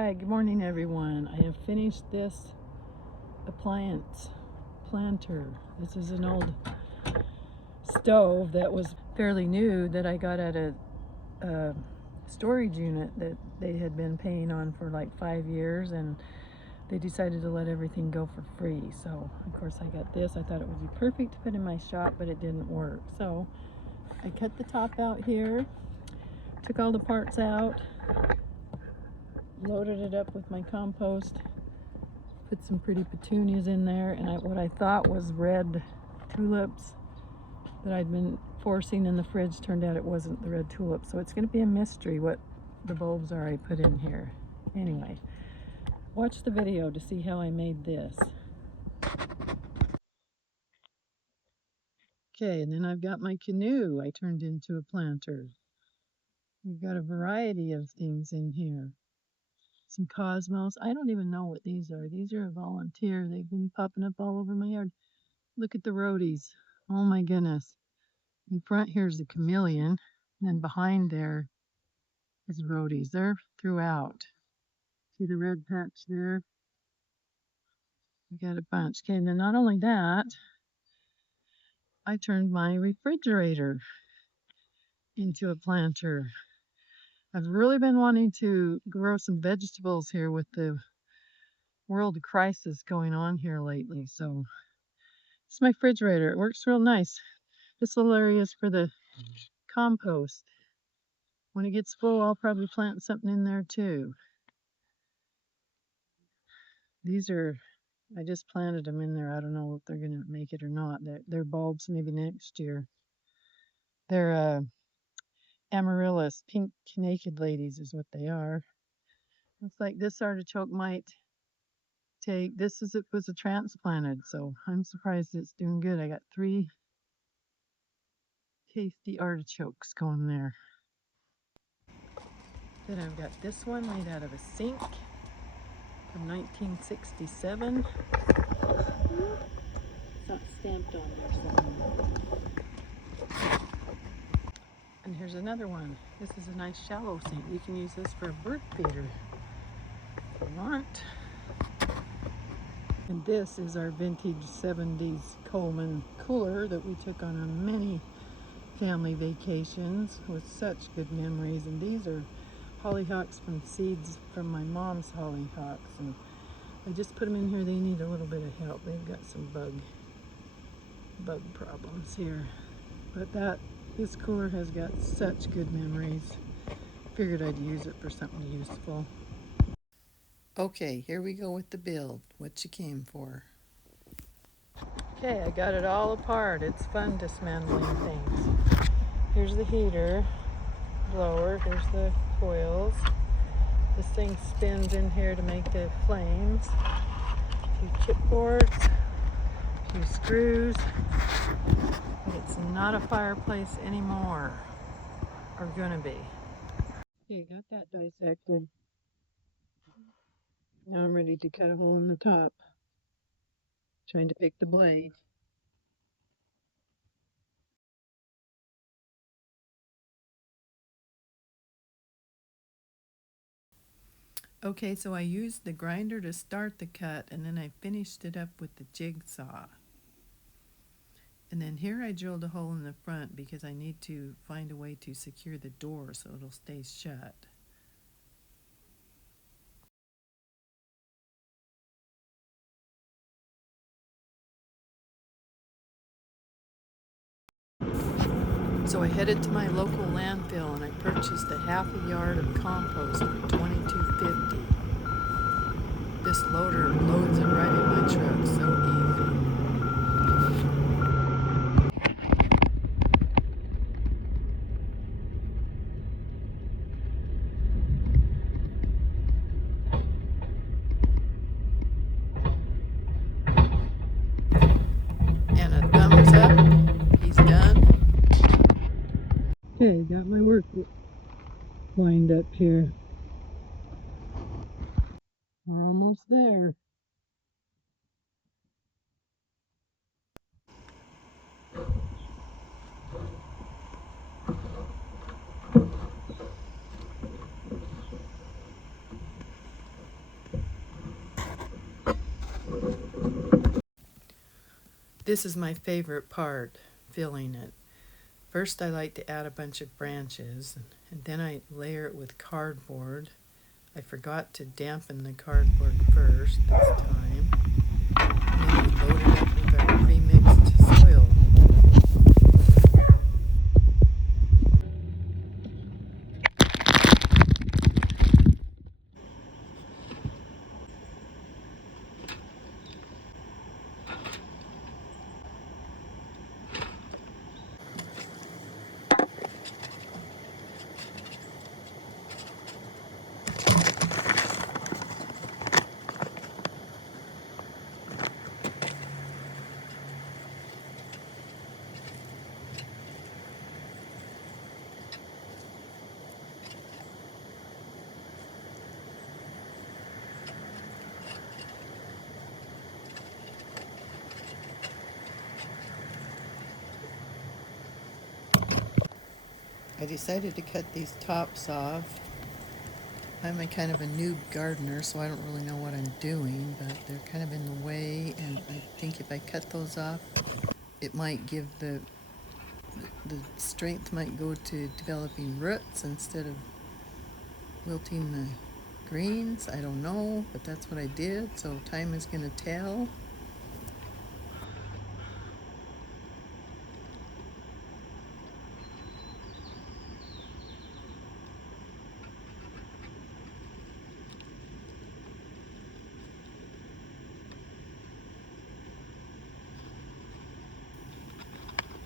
Alright, good morning everyone. I have finished this appliance planter. This is an old stove that was fairly new that I got at a storage unit that they had been paying on for like 5 years, and they decided to let everything go for free. So of course I got this. I thought it would be perfect to put in my shop, but it didn't work. So I cut the top out here, took all the parts out, loaded it up with my compost, put some pretty petunias in there, and what I thought was red tulips that I'd been forcing in the fridge, turned out it wasn't the red tulip. So it's going to be a mystery what the bulbs are I put in here. Anyway, watch the video to see how I made this. Okay, and then I've got my canoe I turned into a planter. We've got a variety of things in here. Some cosmos. I don't even know what these are. These are a volunteer. They've been popping up all over my yard. Look at the roadies. Oh my goodness. In front here's the chameleon, and then behind there is roadies. They're throughout. See the red patch there? We got a bunch. Okay, and then not only that, I turned my refrigerator into a planter. I've really been wanting to grow some vegetables here with the world crisis going on here lately. So it's my refrigerator. It works real nice. This little area is for the compost. When it gets full, I'll probably plant something in there too. These are, I just planted them in there. I don't know if they're going to make it or not. They're bulbs maybe next year. They're amaryllis, pink naked ladies is what they are. Looks like this artichoke might take, it was a transplanted, so I'm surprised it's doing good. I got 3 tasty artichokes going there. Then I've got this one made out of a sink from 1967. It's not stamped on there somewhere. And here's another one. This is a nice shallow sink. You can use this for a bird feeder if you want. And this is our vintage 70s Coleman cooler that we took on many family vacations with such good memories. And these are hollyhocks from seeds from my mom's hollyhocks. And I just put them in here. They need a little bit of help. They've got some bug problems here. But this cooler has got such good memories. Figured I'd use it for something useful. Okay, here we go with the build. What you came for. Okay, I got it all apart. It's fun dismantling things. Here's the heater blower. Here's the coils. This thing spins in here to make the flames. A few chipboards. A few screws. But it's not a fireplace anymore. Or gonna be. Okay, got that dissected. Now I'm ready to cut a hole in the top. Trying to pick the blade. Okay, so I used the grinder to start the cut, and then I finished it up with the jigsaw. And then here I drilled a hole in the front because I need to find a way to secure the door so it'll stay shut. So I headed to my local landfill and I purchased a half a yard of compost for $22.50. This loader loads it right in my truck, so easy. And a thumbs up. He's done. Okay, got my work lined up here. We're almost there. This is my favorite part, filling it. First I like to add a bunch of branches, and then I layer it with cardboard. I forgot to dampen the cardboard first this time. And then we load it up with our pre-mixed soil. I decided to cut these tops off. I'm a kind of a noob gardener, so I don't really know what I'm doing, but they're kind of in the way, and I think if I cut those off, it might give the strength might go to developing roots instead of wilting the greens. I don't know, but that's what I did, so time is going to tell.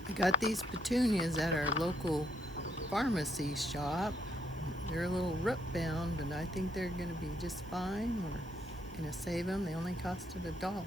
I got these petunias at our local pharmacy shop. They're a little root bound, but I think they're going to be just fine. We're going to save them. They only costed $1.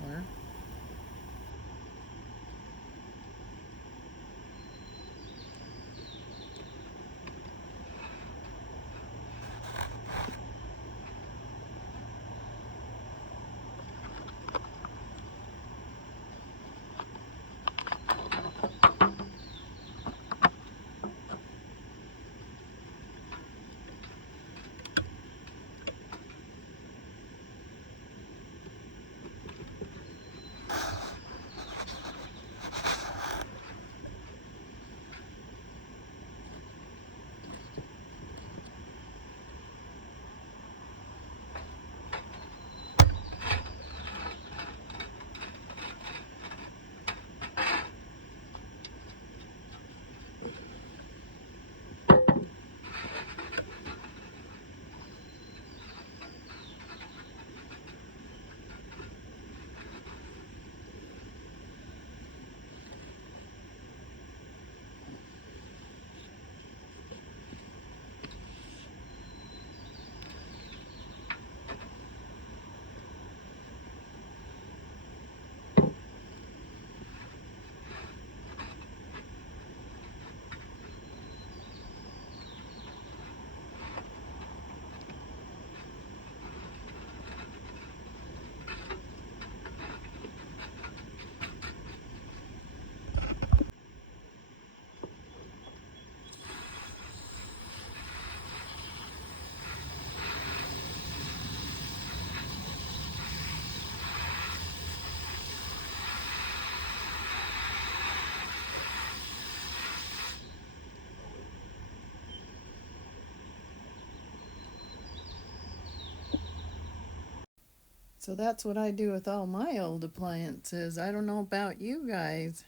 So that's what I do with all my old appliances. I don't know about you guys,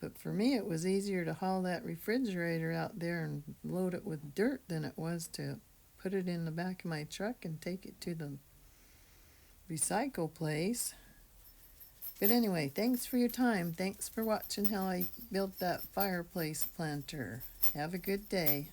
but for me it was easier to haul that refrigerator out there and load it with dirt than it was to put it in the back of my truck and take it to the recycle place. But anyway, thanks for your time. Thanks for watching how I built that fireplace planter. Have a good day.